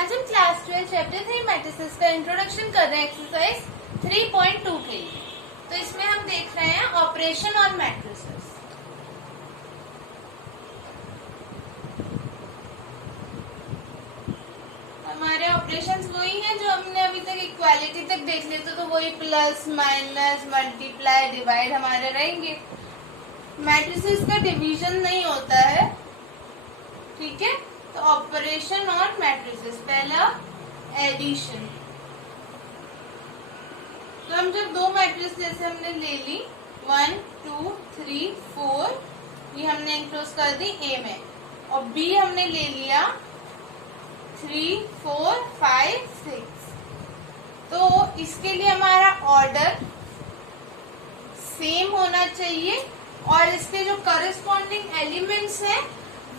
आज हम class 12 chapter 3 matrices का इंट्रोडक्शन कर रहे हैं एक्सरसाइज 3.2 के लिए। तो इसमें हम देख रहे हैं ऑपरेशन ऑन मैट्रिसेस। हमारे ऑपरेशंस वही हैं जो हमने अभी तक इक्वालिटी तक देख लिए थे, तो वही प्लस माइनस मल्टीप्लाई डिवाइड हमारे रहेंगे। मैट्रिसेस का डिवीजन नहीं होता है, ठीक है। तो ऑपरेशन ऑन मैट्रिसेस, पहला एडिशन। तो हम जब दो मैट्रिक्स जैसे हमने ले ली 1 2 3 4, ये हमने इंक्लोज कर दी ए में, और बी हमने ले लिया 3 4 5 6। तो इसके लिए हमारा ऑर्डर सेम होना चाहिए और इसके जो करस्पॉन्डिंग एलिमेंट्स हैं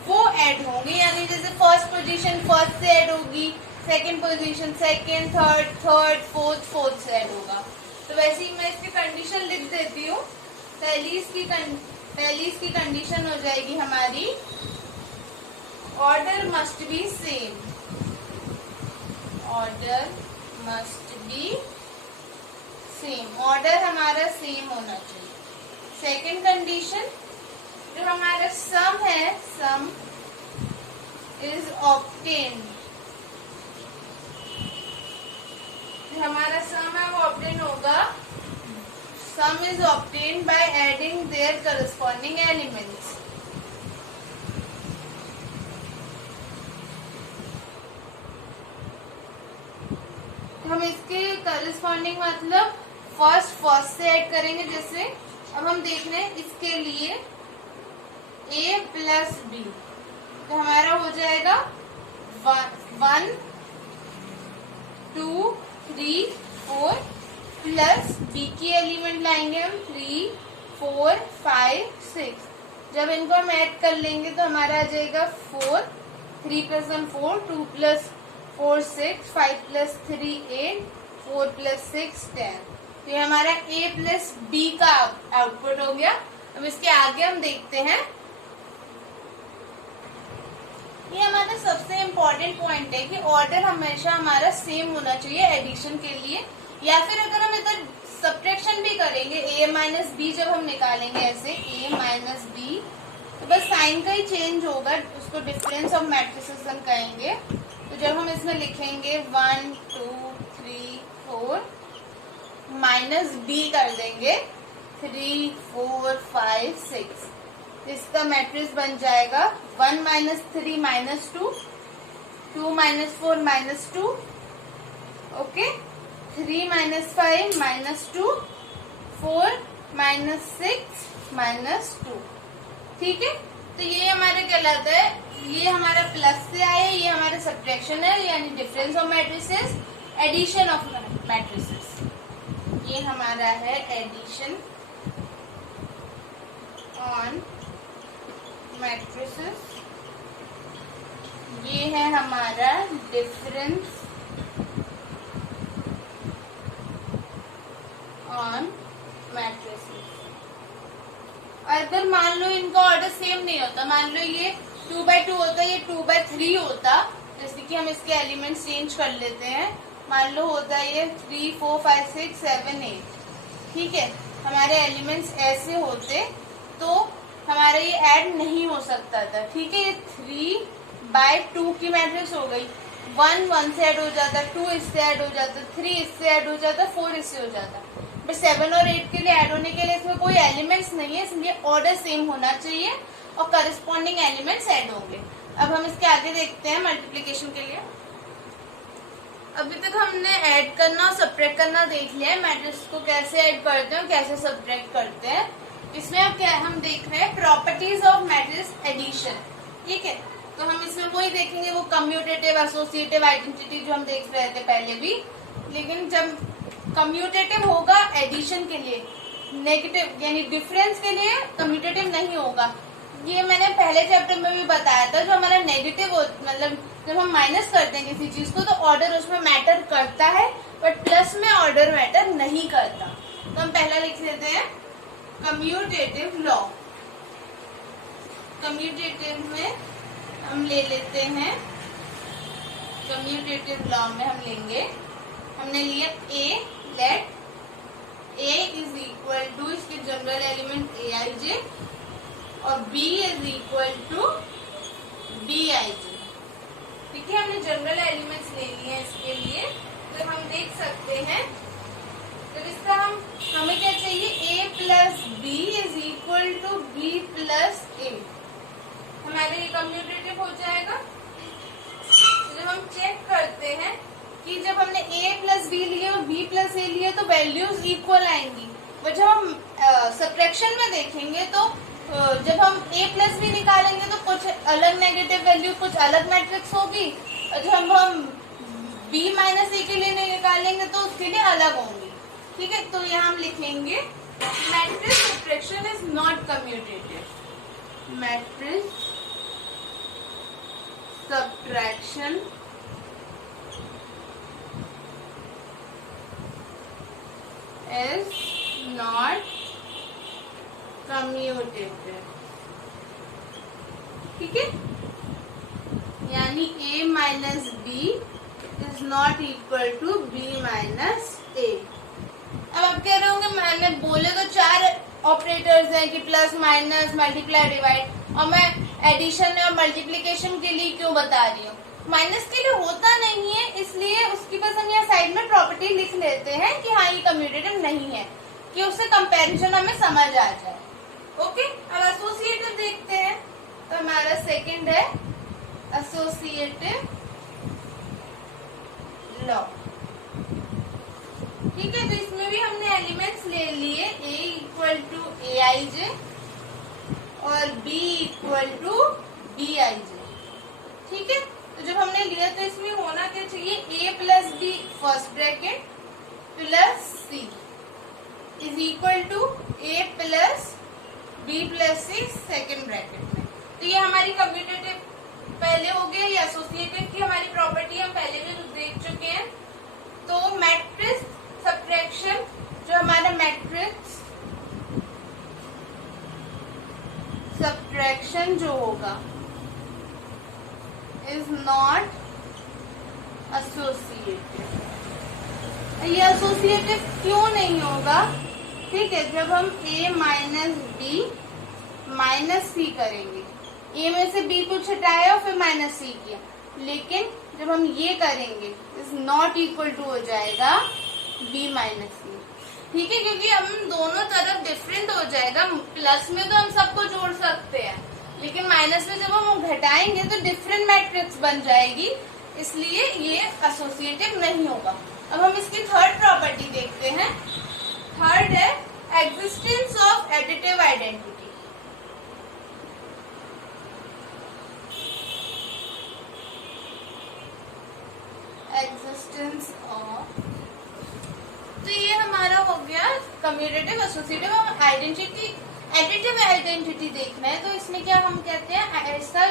वो ऐड होंगे, यानी जैसे फर्स्ट पोजीशन फर्स्ट से ऐड होगी, second position second, third fourth से ऐड होगा। तो वैसे ही मैं इसकी कंडीशन लिख देती हूँ। पहली इसकी कंडीशन हो जाएगी हमारी order must be same, order must be same, order हमारा सेम होना चाहिए। सेकंड कंडीशन, जो हमारा सम है, सम इज ऑब्टेन्ड, हमारा सम है वो ऑब्टेन होगा, सम is obtained by adding their corresponding elements. हम इसके करस्पॉन्डिंग मतलब फर्स्ट से ऐड करेंगे। जैसे अब हम देख रहे हैं इसके लिए a प्लस बी, तो हमारा हो जाएगा 1 2 3 4 प्लस बी की एलिमेंट लाएंगे हम 3 4 5 6। जब इनको हम ऐड कर लेंगे तो हमारा आ जाएगा 4, 3 प्लस 1 4, 2 प्लस 4 6, 5 प्लस 3 8, 4 प्लस 6 10। तो ये हमारा a प्लस बी का आउटपुट हो गया। अब इसके आगे हम देखते हैं, ये हमारा सबसे इम्पोर्टेंट पॉइंट है कि ऑर्डर हमेशा हमारा सेम होना चाहिए एडिशन के लिए, या फिर अगर हम इधर सब्ट्रैक्शन भी करेंगे a माइनस बी, जब हम निकालेंगे ऐसे a माइनस बी, तो बस साइन का ही चेंज होगा, उसको डिफरेंस ऑफ मैट्रिसेस हम कहेंगे। तो जब हम इसमें लिखेंगे 1 2 3 4 माइनस बी कर देंगे 3 4 5 6, इसका मैट्रिक्स बन जाएगा 1 minus 3 minus 2, 2 minus 4 minus 2, okay, 3 minus 5 minus 2, 4 minus 6 minus 2, ठीक है। तो ये हमारा कहलाता है, ये हमारा प्लस से आया, ये हमारा सब्ट्रैक्शन है, यानी difference of matrices, addition of matrices. ये हमारा है एडिशन ऑन मैट्रिसेस, ये है हमारा डिफरेंस ऑन मैट्रिसेस। अगर मान लो इनका ऑर्डर सेम नहीं होता, मान लो ये 2/2 होता, ये 2/3 होता, जैसे कि हम इसके एलिमेंट्स चेंज कर लेते हैं, मान लो होता ये 3 4 5 6 7 8, ठीक है, हमारे एलिमेंट्स ऐसे होते तो हमारा ये ऐड नहीं हो सकता था, ठीक है। ये 3/2 की मैट्रिक्स हो गई, 1 से ऐड हो जाता, 2 इससे ऐड हो जाता, 3 इससे ऐड हो जाता, 4 इससे हो जाता, बट 7 और 8 के लिए ऐड होने के लिए इसमें कोई एलिमेंट्स नहीं है, इसलिए ऑर्डर सेम होना चाहिए और करस्पॉन्डिंग एलिमेंट्स ऐड होंगे। अब हम इसके आगे देखते हैं मल्टीप्लिकेशन के लिए। अभी तक हमने ऐड करना और सब्ट्रैक्ट करना देख लिया है, मैट्रिक्स को कैसे ऐड करते हैं, कैसे सब्ट्रैक्ट करते हैं। इसमें अब क्या हम देख रहे हैं, प्रॉपर्टीज ऑफ मैट्रिक्स एडिशन, ठीक है। तो हम इसमें वही देखेंगे, वो कम्यूटेटिव एसोसिएटिव आइडेंटिटी जो हम देख रहे थे पहले भी, लेकिन जब कम्यूटेटिव होगा एडिशन के लिए, नेगेटिव यानी डिफरेंस के लिए कम्यूटेटिव नहीं होगा। ये मैंने पहले चैप्टर में भी बताया था, जो हमारा नेगेटिव मतलब जब हम माइनस करते हैं किसी चीज को तो ऑर्डर उसमें मैटर करता है, बट प्लस में ऑर्डर मैटर नहीं करता। तो हम पहला लिख लेते हैं कम्यूटेटिव लॉ। कम्यूटेटिव में हम ले लेते हैं कम्यूटेटिव लॉ में हम लेंगे, हमने लिया A, let A is equal to इसके general element a i j और B is equal to b i j. ठीक है, हमने जनरल एलिमेंट्स ले लिए हैं इसके लिए। तो हम देख सकते हैं, तो इसका हमें क्या चाहिए, a plus B is equal to B plus A. हमारे ये कम्यूटेटिव हो जाएगा। तो जब हम चेक करते हैं कि जब हमने a प्लस बी लिए और b प्लस ए लिए तो वैल्यूज इक्वल आएंगी। और जब हम सब्ट्रैक्शन में देखेंगे तो जब हम a प्लस बी निकालेंगे तो कुछ अलग नेगेटिव वैल्यू, कुछ अलग मैट्रिक्स होगी, और जब हम b माइनस ए के लिए निकालेंगे तो उसके लिए अलग होंगी। ठीक है, तो यहाँ हम लिखेंगे matrix subtraction is not commutative. Matrix subtraction is not commutative. ठीक है, यानी a minus B is not equal to B minus A. अब आप कह रहे होंगे मैंने बोले तो 4 ऑपरेटर्स हैं कि प्लस, माइनस, मल्टीप्लाई, डिवाइड, और मैं एडिशन और मल्टीप्लिकेशन के लिए क्यों बता रही हूँ। माइनस के लिए होता नहीं है, इसलिए उसकी बस हम यहाँ साइड में प्रॉपर्टी लिख लेते हैं कि हाँ ये कम्यूटेटिव नहीं है, कि उससे कंपैरिजन हमें समझ आ जाए। ओके, अब एसोसिएटिव देखते हैं। तो हमारा सेकंड है एसोसिएटिव लॉ। ठीक है, तो इसमें भी हमने एलिमेंट्स ले लिए, a equal to a i j और b equal to b i j. ठीक है, तो जब हमने लिया तो इसमें होना क्या चाहिए, a plus B first bracket plus c is equal to a plus B plus c second bracket में। तो ये हमारी कम्यूटेटिव पहले हो गया, ये एसोसिएटिव की हमारी प्रॉपर्टी हम पहले भी देख चुके हैं। तो मैट्रिक्स सब्ट्रैक्शन, जो हमारा मैट्रिक्स सब्ट्रैक्शन जो होगा इज नॉट एसोसिएटिव। ये एसोसिएटिव क्यों नहीं होगा, ठीक है, जब हम a माइनस बी माइनस सी करेंगे, a में से b को छटाया और फिर माइनस सी किया, लेकिन जब हम ये करेंगे इज नॉट इक्वल टू हो जाएगा b माइनस सी। ठीक है, क्योंकि हम दोनों तरफ डिफरेंट हो जाएगा। प्लस में तो हम सबको जोड़ सकते हैं, लेकिन माइनस में जब हम घटाएंगे तो डिफरेंट मैट्रिक्स बन जाएगी, इसलिए ये एसोसिएटिव नहीं होगा। अब हम इसकी थर्ड प्रॉपर्टी देखते हैं। थर्ड है existence of additive identity. Existence of, तो ये हमारा हो गया कम्यूटेटिव, एसोसिएटिव और आइडेंटिटी। एडिटिव आइडेंटिटी देखना है तो इसमें क्या हम कहते हैं, ऐसा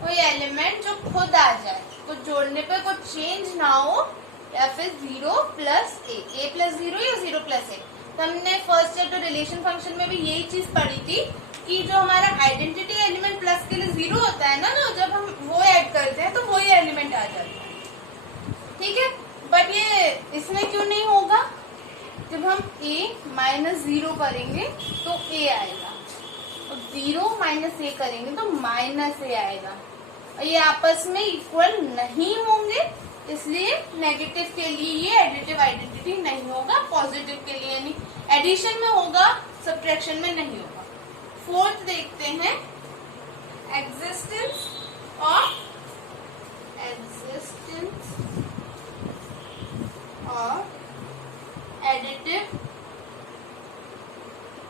कोई एलिमेंट जो खुद आ जाए, कुछ जोड़ने पे कुछ चेंज ना हो, या फिर 0 प्लस ए प्लस 0 या 0 प्लस ए। तो हमने फर्स्ट चैप्टर रिलेशन फंक्शन में भी यही चीज पढ़ी थी कि जो हमारा आइडेंटिटी एलिमेंट प्लस के लिए 0 होता है ना, जब हम वो ऐड करते हैं तो वही एलिमेंट आ जाता है। ठीक है, बट ये इसमें क्यों नहीं होगा, जब हम a माइनस 0 करेंगे तो a आएगा, और 0 माइनस a करेंगे तो माइनस a आएगा, और ये आपस में इक्वल नहीं होंगे, इसलिए नेगेटिव के लिए ये एडिटिव आइडेंटिटी नहीं होगा, पॉजिटिव के लिए यानी एडिशन में होगा, सब्ट्रैक्शन में नहीं होगा। फोर्थ देखते हैं एग्जिस्टेंस ऑफ एडिटिव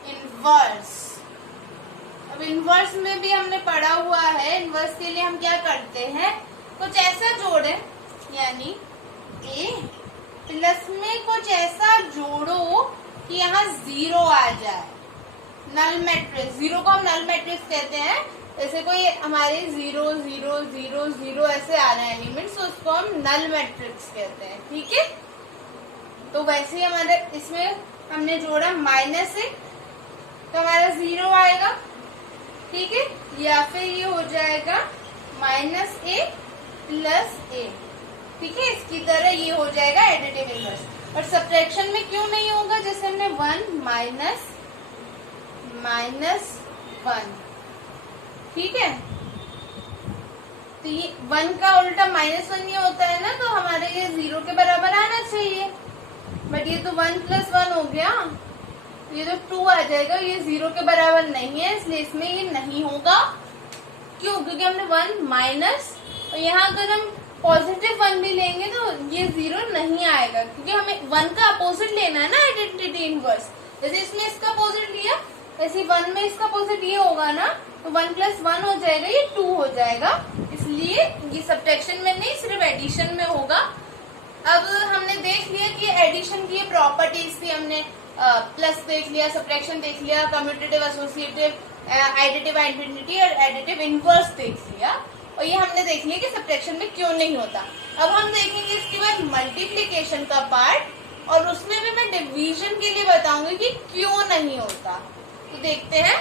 इनवर्स। अब इनवर्स में भी हमने पढ़ा हुआ है, इनवर्स के लिए हम क्या करते हैं, कुछ ऐसा जोड़े, यानी a प्लस में कुछ ऐसा जोड़ो कि यहाँ 0 आ जाए। नल मैट्रिक्स, 0 को हम नल मैट्रिक्स कहते हैं, जैसे कोई हमारे 0 0 0 0 ऐसे आ रहे हैं एलिमेंट्स, तो उसको हम नल मैट्रिक्स कहते हैं। ठीक है, तो वैसे ही हमारे इसमें हमने जोड़ा माइनस 1, तो हमारा 0 आएगा। ठीक है, या फिर ये हो जाएगा -a प्लस a, ठीक है, इसकी तरह ये हो जाएगा एडिटिव इनवर्स। और सब्ट्रैक्शन में क्यों नहीं होगा, जैसे हमने 1 माइनस 1, ठीक है, तो ये 1 का उल्टा -1 ये होता है ना, तो हमारे ये 0 के बराबर आना चाहिए, बट ये तो 1 + 1 हो गया, ये तो 2 आ जाएगा, ये 0 के बराबर नहीं है, इसलिए इसमें ये नहीं होगा। क्यों? क्योंकि हमने 1 माइनस, और यहाँ अगर हम पॉजिटिव 1 भी लेंगे तो ये 0 नहीं आएगा, क्योंकि हमें 1 का अपोजिट लेना है ना आइडेंटिटी इनवर्स। जैसे इसमें इसका अपोजिट लिया, वैसे 1 में इसका अपोजिट ये होगा ना, तो 1 + 1 हो जाएगा, ये 2 हो जाएगा, इसलिए ये सब्ट्रैक्शन में नहीं, सिर्फ एडिशन में होगा। अब हमने देख लिया कि एडिशन की प्रॉपर्टीज थी, हमने प्लस देख लिया, सब्ट्रैक्शन देख लिया, कम्यूटेटिव, एसोसिएटिव, एडिटिव आइडेंटिटी और एडिटिव इनवर्स देख लिया, और ये हमने देख लिया कि सब्ट्रैक्शन में क्यों नहीं होता। अब हम देखेंगे इसके बाद मल्टीप्लिकेशन का पार्ट, और उसमें भी मैं डिवीजन के लिए बताऊंगी कि क्यों नहीं होता। तो देखते हैं।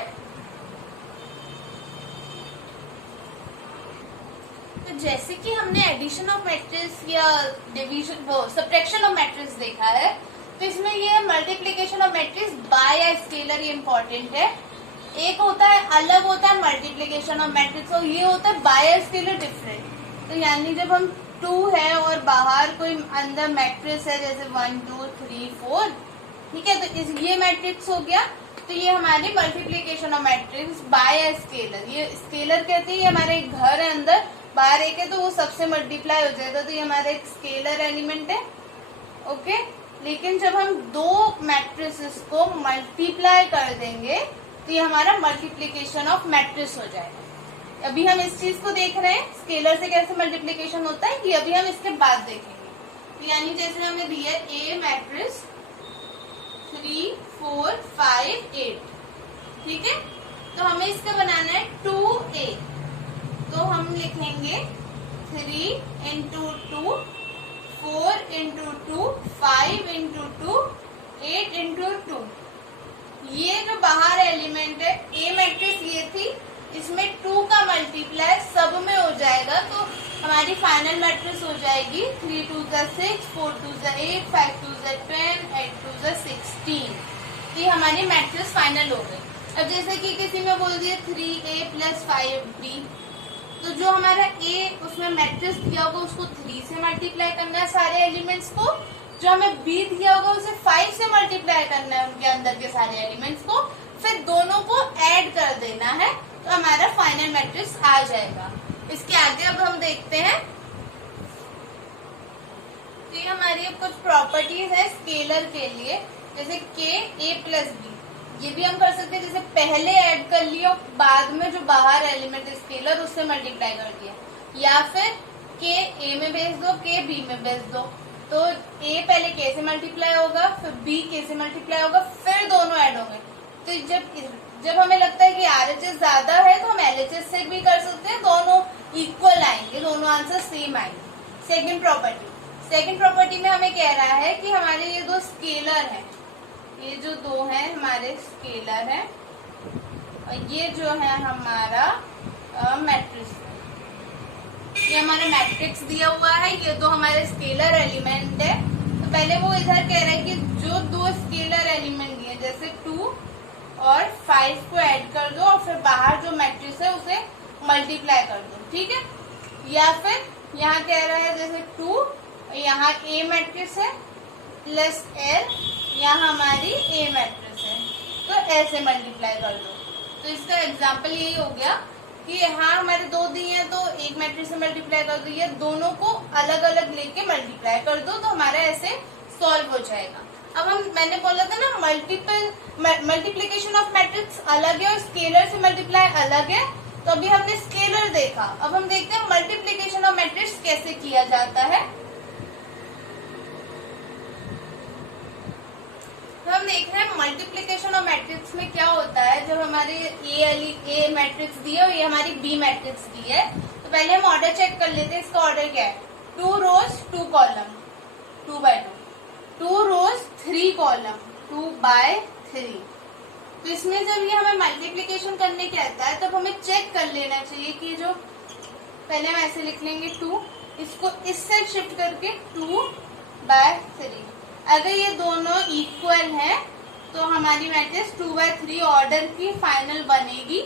तो जैसे कि हमने एडिशन ऑफ मैट्रिक्स या डिवीजन वो सब्ट्रैक्शन ऑफ मैट्रिक्स देखा है, तो इसमें ये मल्टीप्लिकेशन ऑफ मैट्रिक्स बाय या स्केलर, ये इंपॉर्टेंट है। एक होता है अलग होता है मल्टीप्लिकेशन ऑफ मैट्रिक्स, और ये होता है बाय या स्केलर डिफरेंट। तो यानी जब हम 2 है और बाहर कोई अंदर मैट्रिक्स है, जैसे 1 2 3 4, ठीक है, तो ये मैट्रिक्स हो गया, तो ये हमारी मल्टीप्लिकेशन ऑफ मैट्रिक्स बाय या स्केलर। ये स्केलर कहते हैं, ये हमारे घर है अंदर, बाहर एक है तो वो सबसे मल्टीप्लाई हो जाएगा, तो ये हमारा एक स्केलर एलिमेंट है, ओके। लेकिन जब हम 2 मैट्रिसेस को मल्टीप्लाई कर देंगे तो ये हमारा मल्टीप्लिकेशन ऑफ मैट्रिक्स हो जाएगा। अभी हम इस चीज को देख रहे हैं स्केलर से कैसे मल्टीप्लिकेशन होता है, कि अभी हम इसके बाद देखेंगे। तो यानी जैसे हमें दिया ए मैट्रिक्स 3 4 5 8, ठीक है, तो हमें इसका बनाना है 2a, तो हम लिखेंगे 3 × 2 4 × 2 5 × 2 8 × 2। ये जो बाहर एलिमेंट है ए मैट्रिक्स ये थी, इसमें 2 का मल्टीप्लाई सब में हो जाएगा, तो हमारी फाइनल मैट्रिक्स हो जाएगी 3 2 6 4 2 8 5 2 10 8 2 16। तो ये हमारी मैट्रिक्स फाइनल हो गई। अब जैसे कि किसी में बोल दिया 3a + 5b, तो जो हमारा a उसमें मैट्रिक्स दिया होगा उसको 3 से मल्टीप्लाई करना है सारे एलिमेंट्स को, जो हमें b दिया होगा उसे 5 से मल्टीप्लाई करना है उनके अंदर के सारे एलिमेंट्स को, फिर दोनों को ऐड कर देना है, तो हमारा फाइनल मैट्रिक्स आ जाएगा। इसके आगे अब हम देखते हैं। तो ये हमारी कुछ प्रॉपर्टीज है स्केलर के लिए, जैसे k a + b, ये भी हम कर सकते हैं, जैसे पहले ऐड कर लिया बाद में जो बाहर एलिमेंट स्केलर उससे मल्टीप्लाई कर दिया, या फिर k a में भेज दो k b में भेज दो, तो a पहले k से मल्टीप्लाई होगा, फिर b k से मल्टीप्लाई होगा, फिर दोनों ऐड होंगे। तो जब हमें लगता है कि RHS ज्यादा है तो हम LHS से भी कर सकते हैं, दोनों इक्वल आएंगे, दोनों आंसर सेम आएंगे। सेकंड प्रॉपर्टी में हमें कह रहा है कि हमारे ये 2 स्केलर हैं, ये जो 2 हैं हमारे स्केलर हैं, और ये जो है हमारा मैट्रिक्स, ये हमारा मैट्रिक्स दिया हुआ है, ये 2 हमारे स्केलर एलिमेंट है। तो पहले वो इधर कह रहा है कि जो 2 स्केलर एलिमेंट दिए, जैसे 2 और 5 को ऐड कर दो, और फिर बाहर जो मैट्रिक्स है उसे मल्टीप्लाई कर दो, ठीक है। या फिर यहाँ कह रहा है जैसे 2, यहाँ a मैट्रिक्स है प्लस l, यहाँ हमारी a मैट्रिक्स है, तो ऐसे मल्टीप्लाई कर दो। तो इसका एग्जाम्पल यही हो गया कि यहाँ हमारे 2 दिए हैं, तो एक मैट्रिक्स से मल्टीप्लाई कर दो, ये दोनों को अलग अलग लेके मल्टीप्लाई कर दो, तो हमारा ऐसे सॉल्व हो जाएगा। अब मैंने बोला था ना मल्टीप्लिकेशन ऑफ मैट्रिक्स अलग है और स्केलर से मल्टीप्लाई अलग है, तो अभी हमने स्केलर देखा, अब हम देखते हैं मल्टीप्लिकेशन ऑफ मैट्रिक्स कैसे किया जाता है। तो हम देख रहे हैं मल्टीप्लिकेशन ऑफ मैट्रिक्स में क्या होता है। जब हमारी ए मैट्रिक्स दी है और ये हमारी बी मैट्रिक्स दी है, तो पहले हम ऑर्डर चेक कर लेते हैं। इसका ऑर्डर क्या है, 2 रोज 2 कॉलम 2/2, 2 रोज 3 कॉलम 2/3। तो इसमें जब ये हमें मल्टीप्लिकेशन करने कहता है तब हमें चेक कर लेना चाहिए कि जो पहले हम ऐसे लिख लेंगे 2, इसको इससे शिफ्ट करके 2/3। अगर ये दोनों इक्वल हैं तो हमारी मैट्रिक्स 2/3 ऑर्डर की फाइनल बनेगी।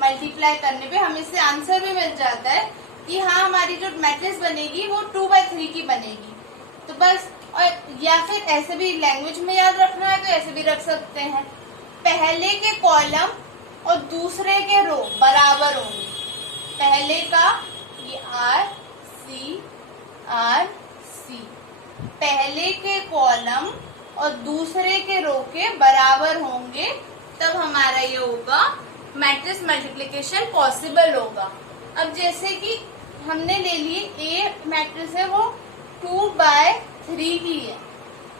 मल्टीप्लाई करने पे हमें इससे आंसर भी मिल जाता है कि हाँ हमारी जो मैट्रिक्स बनेगी वो 2/3 की बनेगी। तो बस, और या फिर ऐसे भी लैंग्वेज में याद रखना है तो ऐसे भी रख सकते हैं, पहले के कॉलम और दूसरे के रो बराबर होंगे। पहले का ये RC, पहले के कॉलम और दूसरे के रो के बराबर होंगे, तब हमारा ये होगा मैट्रिक्स मल्टीप्लिकेशन पॉसिबल होगा। अब जैसे कि हमने ले लिए A मैट्रिक्स है वो 2/3 की है,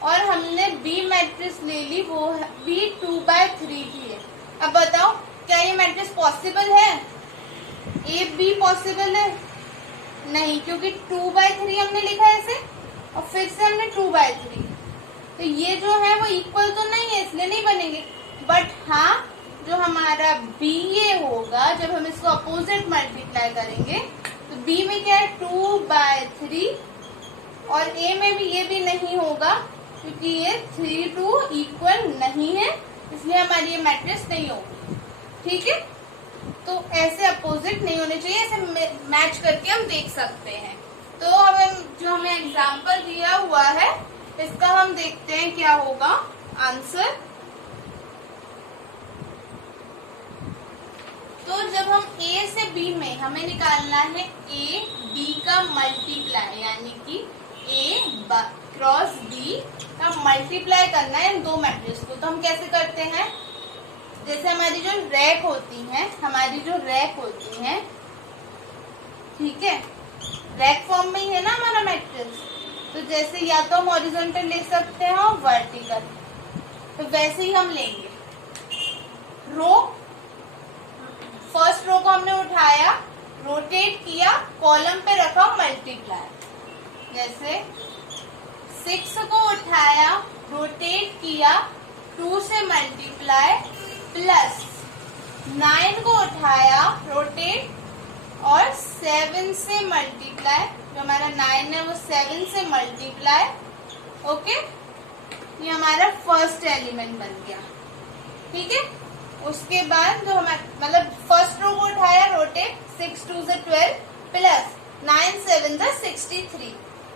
और हमने B मैट्रिक्स ले ली वो भी 2/3 की है। अब बताओ क्या ये मैट्रिक्स पॉसिबल है? A B पॉसिबल है? नहीं, क्योंकि 2/3 हमने लिखा है इसे और फिर से हमने 2/3, तो ये जो है वो इक्वल तो नहीं है, इसलिए नहीं बनेंगे। बट हाँ, जो हमारा B ये होगा, जब हम इसको अपोजिट मल्टीप्लाई करेंगे तो B में क्या है 2/3, और A में भी ये भी नहीं होगा क्योंकि ये 3-2 इक्वल नहीं है, इसलिए हमारी ये मैट्रिक्स नहीं होगी। ठीक है, तो ऐसे अपोजिट नहीं होने चाहिए, ऐसे मैच करके हम देख सकते हैं। तो अब हम जो हमें एग्जाम्पल दिया हुआ है इसका हम देखते हैं क्या होगा आंसर। तो जब हम A से B में हमें निकालना है A B का मल्टीप्लाई, यानी कि A क्रॉस B का मल्टीप्लाई करना है इन दो मैट्रिक्स को, तो हम कैसे करते हैं? जैसे हमारी जो रैक होती हैं, ठीक है, रैक फॉर्म में ही है ना हमारा मैट्रिक्स, तो जैसे या तो हम हॉरिजॉन्टल ले सकते हैं और वर्टिकल, तो वैसे ही हम लेंगे। रो, फर्स्ट रो को हमने उठाया, रोटेट किया, कॉलम पे रखा, मल्टीप्लाई। जैसे 6 को उठाया, रोटेट किया, 2 से मल्टीप्लाई, प्लस 9 को उठाया, रोटेट और 7 से मल्टीप्लाई, जो हमारा 9 है वो 7 से मल्टीप्लाई। ओके, ये हमारा फर्स्ट एलिमेंट बन गया। ठीक है, उसके बाद जो हमारा मतलब फर्स्ट रो को उठाया, रोटेट, 6 2 से 12 प्लस 9 7 से 63।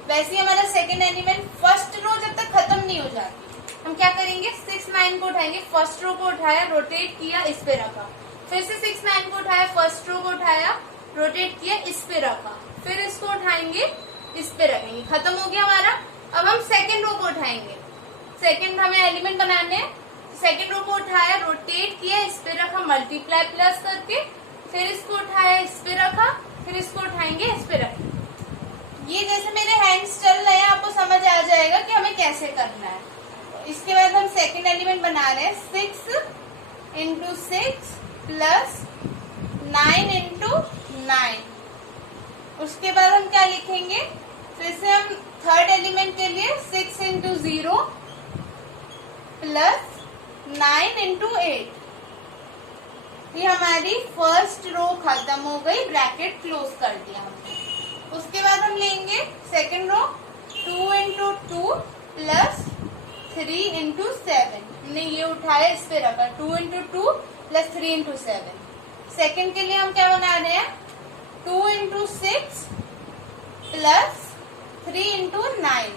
वैसे ही हमारा सेकेंड एलिमेंट, फर्स्ट रो जब तक खत्म नहीं हो जाती हम क्या करेंगे, 6 9 को उठाएंगे, फर्स्ट रो को उठाया, रोटेट किया, इस पे रखा, फिर से 6 9 को उठाया, फर्स्ट रो को उठाया, रोटेट किया, इस पे रखा, फिर इसको उठाएंगे, इस पे रखेंगे, खत्म हो गया हमारा। अब हम सेकेंड रो को उठाएंगे, सेकेंड हमें एलिमेंट बनाने हैं, सेकेंड रो को उठाया, रोटेट किया, इस पे रखा, मल्टीप्लाई प्लस करके, फिर इसको उठाया, इस पे रखा, फिर इसको उठाएंगे, इस पे रखेंगे। ये जैसे मेरे हैंड्स चल रहे हैं, आपको समझ आ जाएगा कि हमें कैसे करना है। इसके बाद हम सेकेंड एलिमेंट बना रहे हैं, 6 × 6 प्लस 9 × 9। उसके बाद हम क्या लिखेंगे, फिर से हम थर्ड एलिमेंट के लिए 6 × 0 प्लस 9 × 8। ये हमारी फर्स्ट रो खत्म हो गई, ब्रैकेट क्लोज कर दिया हमने। उसके बाद हम लेंगे सेकेंड रो, 2 × 2 प्लस 3 × 7। हमने ये उठाया, इस पे रखा, 2 × 2 प्लस 3 × 7। सेकेंड के लिए हम क्या बना रहे हैं, 2 × 6 प्लस 3 × 9।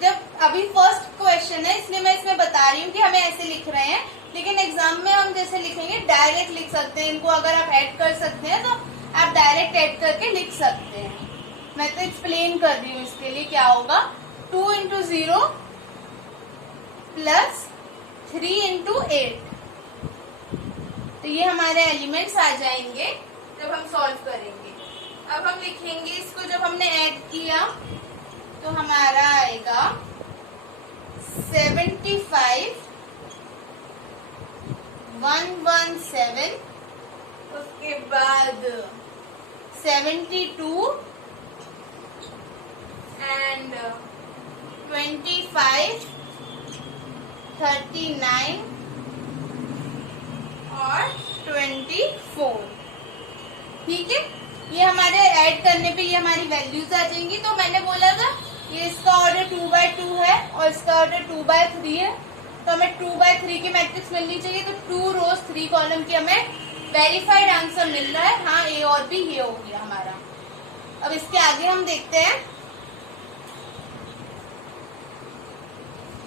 जब अभी फर्स्ट क्वेश्चन है इसलिए मैं इसमें बता रही हूँ कि हमें ऐसे लिख रहे हैं, लेकिन एग्जाम में हम जैसे लिखेंगे डायरेक्ट लिख सकते हैं। इनको अगर आप ऐड कर सकते हैं तो आप डायरेक्ट ऐड करके लिख सकते हैं। मैं तो एक्सप्लेन कर रही हूँ इसके लिए क्या होगा, 2 × 0 प्लस 3 × 8। तो ये हमारे एलिमेंट्स आ जाएंगे जब हम सॉल्व करेंगे। अब हम लिखेंगे इसको, जब हमने ऐड किया तो हमारा आएगा 75 117, उसके बाद 72 एंड 25 39 और 24। ठीक है, ये ये हमारे ऐड करने पे ये हमारी वैल्यूज आ जाएंगी। तो मैंने बोला था ये इसका ऑर्डर 2/2 है और इसका ऑर्डर 2/3 है, तो हमें 2/3 की मैट्रिक्स मिलनी चाहिए। तो 2 रोज 3 कॉलम की हमें वेरीफाइड आंसर मिल रहा है। हाँ, ए और बी ये हो गया हमारा। अब इसके आगे हम देखते हैं।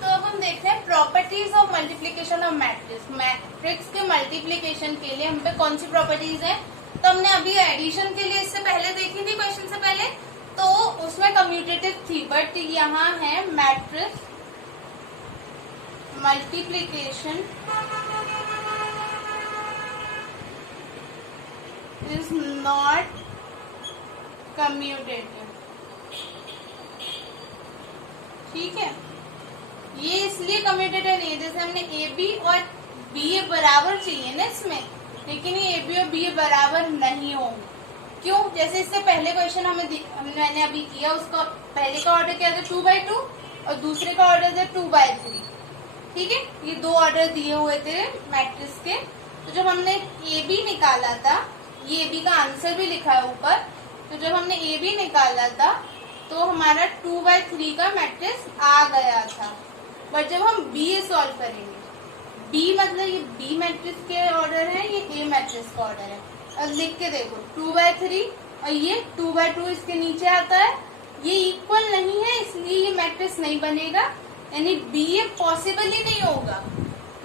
तो अब हम देखते हैं properties of multiplication of matrix. Matrix के मल्टीप्लीकेशन के लिए हम पे कौन सी प्रॉपर्टीज है? तो हमने अभी एडिशन के लिए इससे पहले देखी थी, क्वेश्चन से पहले, तो उसमें कम्यूटेटिव थी, बट यहाँ है matrix multiplication is not commutative. ठीक है, ये इसलिए कम्यूटेटिव नहीं है, जैसे हमने ए बी और बी ए बराबर चाहिए ना इसमें, लेकिन ये ए बी और बी ए बराबर नहीं होंगे। क्यों? जैसे इससे पहले क्वेश्चन मैंने अभी किया, उसका पहले का ऑर्डर क्या था 2/2 और दूसरे का ऑर्डर था 2/3। ठीक है, ये 2 ऑर्डर दिए हुए थे मैट्रिक्स के। तो जब हमने ए बी निकाला था, ये ए बी का आंसर भी लिखा है ऊपर, तो जब हमने ए बी निकाला था तो हमारा 2/3 का मैट्रिक्स आ गया था। बट जब हम बी सॉल्व करेंगे, बी मतलब ये बी मैट्रिक्स के ऑर्डर है, ये ए मैट्रिक्स का ऑर्डर है। अब लिख के देखो 2/3 और ये 2/2 इसके नीचे आता है, ये इक्वल नहीं है, इसलिए ये मैट्रिक्स नहीं बनेगा, यानी बी ए पॉसिबल ही नहीं होगा।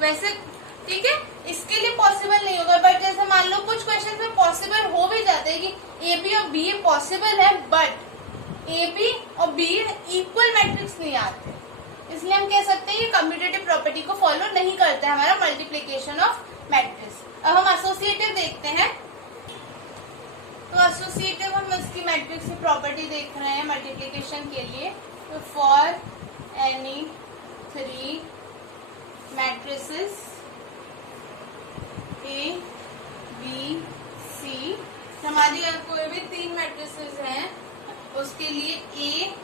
वैसे ठीक है, इसके लिए पॉसिबल नहीं होगा, बट जैसे मान लो कुछ क्वेश्चन में पॉसिबल हो भी जाता है कि ए बी और बी ए पॉसिबल है, बट ए बी और बी इक्वल मैट्रिक्स नहीं आते, इसलिए हम कह सकते हैं ये कम्यूटेटिव प्रॉपर्टी को फॉलो नहीं करता है हमारा मल्टीप्लीकेशन ऑफ मैट्रिक्स। अब हम एसोसिएटिव देखते हैं। तो एसोसिएटिव हम इसकी मैट्रिक्स की प्रॉपर्टी देख रहे हैं मल्टीप्लीकेशन के लिए। तो for any 3 matrices A B C, हमारी कोई भी 3 मैट्रिसेस हैं, उसके लिए ए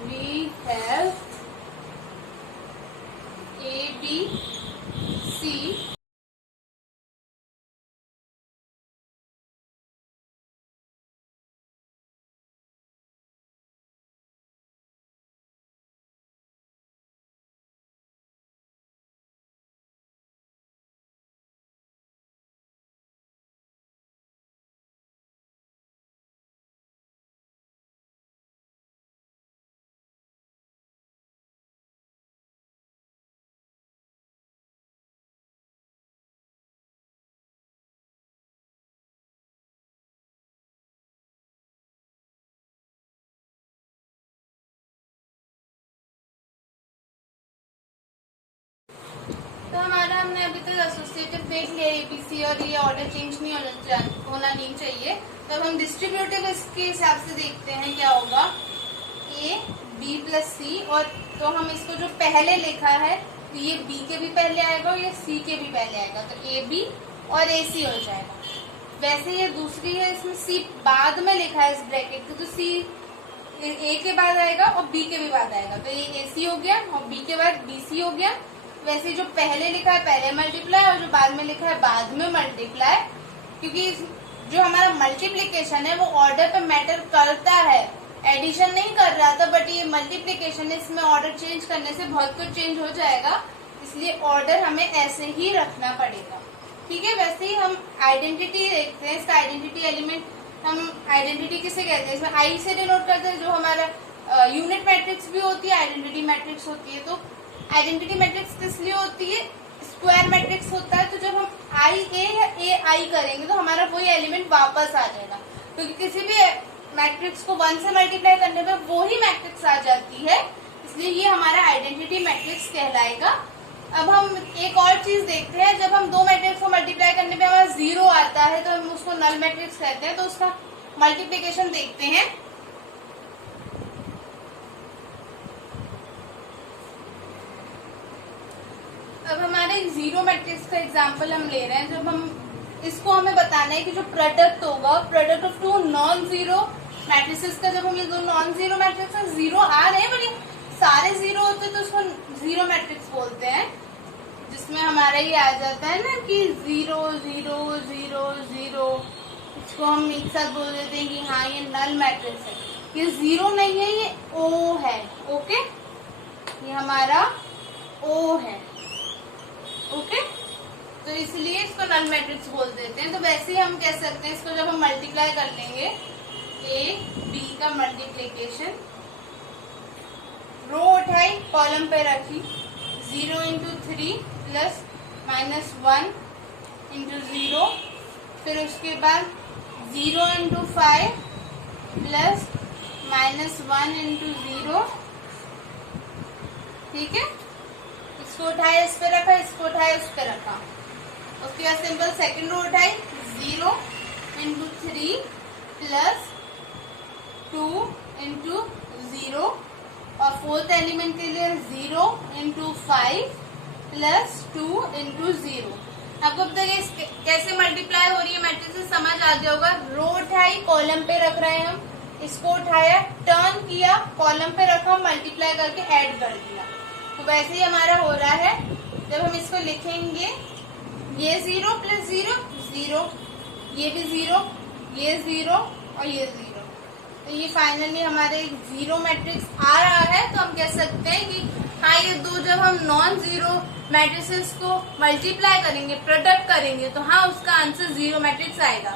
we have A, B, C तो हमारा हमने अभी तक एसोसिएटिव देख लिया एबीसी, और ये ऑर्डर चेंज नहीं होना नहीं चाहिए। तो अब हम डिस्ट्रीब्यूटिव इसके हिसाब से देखते हैं क्या होगा। ए बी प्लस सी, और तो हम इसको जो पहले लिखा है तो ये बी के भी पहले आएगा और ये सी के भी पहले आएगा, तो ए बी और ए सी हो जाएगा। वैसे ये दूसरी है, इसमें सी बाद में लिखा है इस ब्रैकेट के, तो सी ए के बाद आएगा और बी के भी बाद आएगा, तो ये ए सी हो गया और बी के बाद बी सी हो गया। वैसे जो पहले लिखा है पहले मल्टीप्लाई और जो बाद में लिखा है बाद में मल्टीप्लाई, क्योंकि जो हमारा मल्टीप्लिकेशन है वो ऑर्डर पे मैटर करता है, एडिशन नहीं कर रहा था, बट ये मल्टीप्लिकेशन है, इसमें ऑर्डर चेंज करने से बहुत कुछ चेंज हो जाएगा, इसलिए ऑर्डर हमें ऐसे ही रखना पड़ेगा। ठीक है, वैसे ही हम आइडेंटिटी देखते हैं। इसका आइडेंटिटी एलिमेंट, हम आइडेंटिटी किसे कहते हैं, इसमें आई से डिनोट करते हैं। जो हमारा यूनिट मैट्रिक्स भी होती है, आइडेंटिटी मैट्रिक्स होती है। तो आइडेंटिटी मैट्रिक्स किस लिए होती है? स्क्वायर मैट्रिक्स होता है। तो जब हम आई ए या ए आई करेंगे तो हमारा वही एलिमेंट वापस आ जाएगा, क्योंकि किसी भी मैट्रिक्स को 1 से मल्टीप्लाई करने पे वो ही मैट्रिक्स आ जाती है, इसलिए ये हमारा आइडेंटिटी मैट्रिक्स कहलाएगा। अब हम एक और चीज देखते हैं, जब हम 2 मैट्रिक्स को मल्टीप्लाई करने पे हमारा 0 आता है तो हम उसको नल मैट्रिक्स कहते हैं। तो उसका मल्टीप्लीकेशन देखते हैं। अब हमारे 0 मैट्रिक्स का एग्जांपल हम ले रहे हैं। जब हम इसको हमें बताना है कि जो प्रोडक्ट होगा, product of 2 non zero matrices का, जब हम ये 2 नॉन जीरो मैट्रिक्स में 0 आ रहे हैं, बल्कि सारे 0 होते हैं तो उसको 0 मैट्रिक्स बोलते हैं, जिसमें हमारा ये आ जाता है ना कि 0 0 0 0 इसको हम एक साथ बोल देते हैं कि हाँ ये नल मैट्रिक्स है, ये 0 नहीं है, ये O है। ओके, ये हमारा O है। ओके, तो इसलिए इसको नल मैट्रिक्स बोल देते हैं। तो वैसे ही हम कह सकते हैं इसको, जब हम मल्टीप्लाई कर लेंगे A B का मल्टीप्लीकेशन, रो उठाई कॉलम पे रखी, 0 इंटू 3 प्लस -1 इंटू 0, फिर उसके बाद 0 इंटू 5 प्लस -1 इंटू 0। ठीक है, इसको उठाया इस पे रखा, इसको उठाया उस पे रखा। उसके बाद सिंपल सेकंड रो उठाई, 0 इंटू 3 प्लस 2 इंटू 0, और फोर्थ एलिमेंट के लिए 0 इंटू 5 प्लस 2 इंटू 0। आपको अब तक ये कैसे मल्टीप्लाई हो रही है मैट्रिक्स समझ आ गया होगा। रो उठाई कॉलम पे रख रहे हैं हम, इसको उठाया टर्न किया कॉलम पे रखा, मल्टीप्लाई करके ऐड कर दिया। तो वैसे ही हमारा हो रहा है। जब हम इसको लिखेंगे, ये 0 प्लस 0 0, ये भी 0, ये 0 और ये 0, तो ये फाइनली हमारे 0 मैट्रिक्स आ रहा है। तो हम कह सकते हैं कि हाँ ये दो जब हम नॉन जीरो मैट्रिसेस को मल्टीप्लाई करेंगे, प्रोडक्ट करेंगे, तो हाँ उसका आंसर 0 मैट्रिक्स आएगा।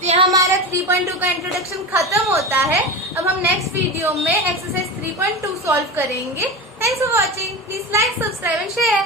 तो यहाँ हमारा 3.2 का इंट्रोडक्शन खत्म होता है। अब हम नेक्स्ट वीडियो में एक्सरसाइज 3.2 सॉल्व करेंगे। Thanks for watching. Please like, subscribe and share.